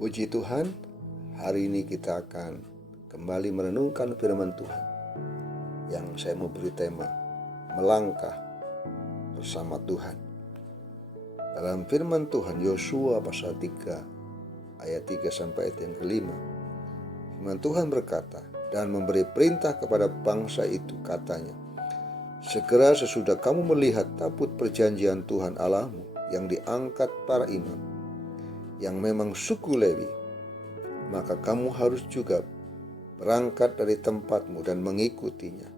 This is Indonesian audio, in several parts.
Puji Tuhan, hari ini kita akan kembali merenungkan firman Tuhan yang saya mau beri tema melangkah bersama Tuhan. Dalam firman Tuhan Yosua pasal 3 ayat 3 sampai ayat yang kelima, firman Tuhan berkata, dan memberi perintah kepada bangsa itu, katanya, segera sesudah kamu melihat tabut perjanjian Tuhan Allahmu yang diangkat para imam, yang memang suku Lewi, maka kamu harus juga berangkat dari tempatmu dan mengikutinya.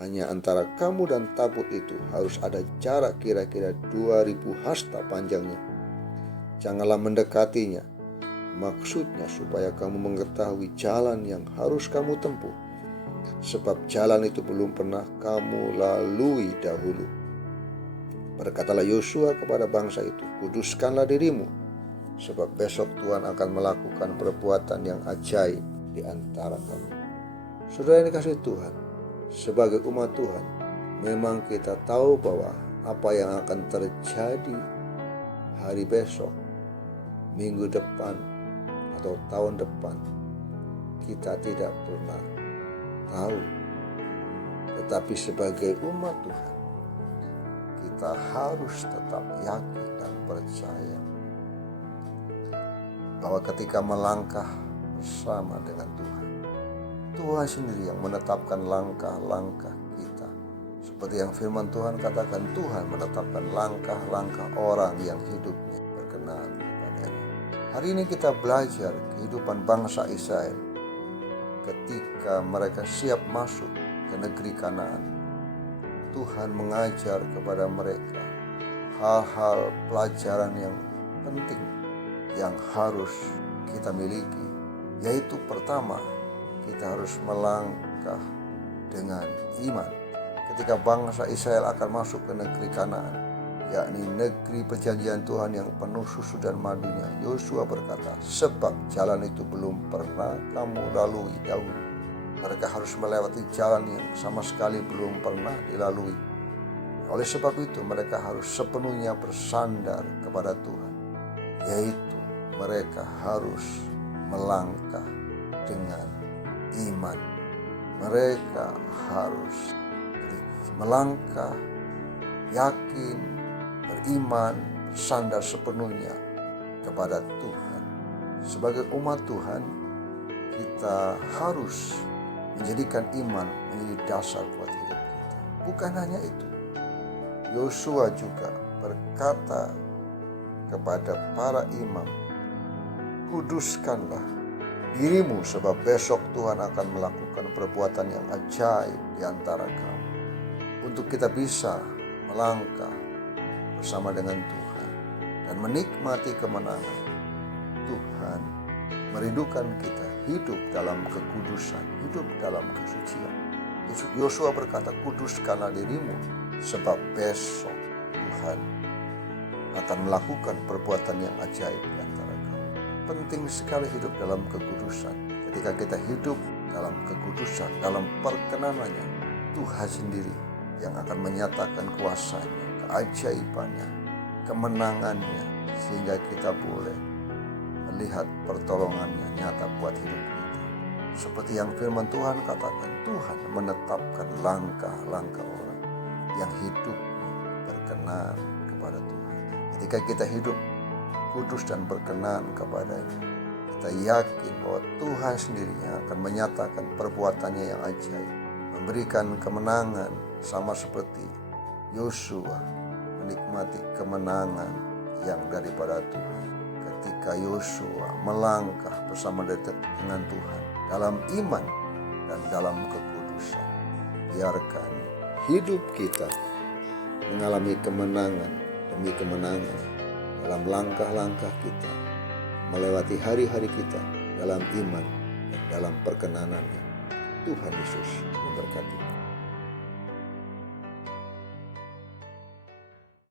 Hanya antara kamu dan tabut itu harus ada jarak kira-kira 2000 hasta panjangnya. Janganlah mendekatinya, maksudnya supaya kamu mengetahui jalan yang harus kamu tempuh, sebab jalan itu belum pernah kamu lalui dahulu. Berkatalah Yosua kepada bangsa itu, kuduskanlah dirimu, sebab besok Tuhan akan melakukan perbuatan yang ajaib di antara kamu. Saudara yang dikasihi Tuhan, sebagai umat Tuhan, memang kita tahu bahwa apa yang akan terjadi hari besok, minggu depan, atau tahun depan, kita tidak pernah tahu. Tetapi sebagai umat Tuhan, kita harus tetap yakin dan percaya bahwa ketika melangkah bersama dengan Tuhan, Tuhan sendiri yang menetapkan langkah-langkah kita. Seperti yang firman Tuhan katakan, Tuhan menetapkan langkah-langkah orang yang hidupnya berkenan kepadanya. Hari ini kita belajar kehidupan bangsa Israel ketika mereka siap masuk ke negeri Kanaan. Tuhan mengajar kepada mereka hal-hal pelajaran yang penting yang harus kita miliki, yaitu pertama, kita harus melangkah dengan iman. Ketika bangsa Israel akan masuk ke negeri Kanaan, yakni negeri perjanjian Tuhan yang penuh susu dan madunya, Yosua berkata, sebab jalan itu belum pernah kamu lalui dahulu. Mereka harus melewati jalan yang sama sekali belum pernah dilalui. Oleh sebab itu mereka harus sepenuhnya bersandar kepada Tuhan, yaitu mereka harus melangkah dengan iman. Mereka harus melangkah yakin, beriman, bersandar sepenuhnya kepada Tuhan. Sebagai umat Tuhan, kita harus menjadikan iman menjadi dasar buat hidup kita. Bukan hanya itu, Yosua juga berkata kepada para imam, kuduskanlah dirimu, sebab besok Tuhan akan melakukan perbuatan yang ajaib di antara kamu. Untuk kita bisa melangkah bersama dengan Tuhan dan menikmati kemenangan, Tuhan merindukan kita hidup dalam kekudusan, hidup dalam kesucian. Yosua berkata, kuduskanlah dirimu, sebab besok Tuhan akan melakukan perbuatan yang ajaib di antara kamu. Penting sekali hidup dalam kekudusan. Ketika kita hidup dalam kekudusan, dalam perkenanannya, Tuhan sendiri yang akan menyatakan kuasanya, keajaibannya, kemenangannya, sehingga kita boleh melihat pertolongannya nyata buat hidup kita. Seperti yang firman Tuhan katakan, Tuhan menetapkan langkah-langkah orang yang hidupnya berkenan kepada Tuhan. Ketika kita hidup kudus dan berkenan kepadanya, kita yakin bahwa Tuhan sendiri yang akan menyatakan perbuatannya yang ajaib, memberikan kemenangan sama seperti Yosua menikmati kemenangan yang daripada Tuhan. Ketika Yosua melangkah bersama dengan Tuhan dalam iman dan dalam kekudusan, biarkan hidup kita mengalami kemenangan demi kemenangan dalam langkah-langkah kita, melewati hari-hari kita dalam iman dan dalam perkenanannya. Tuhan Yesus memberkati.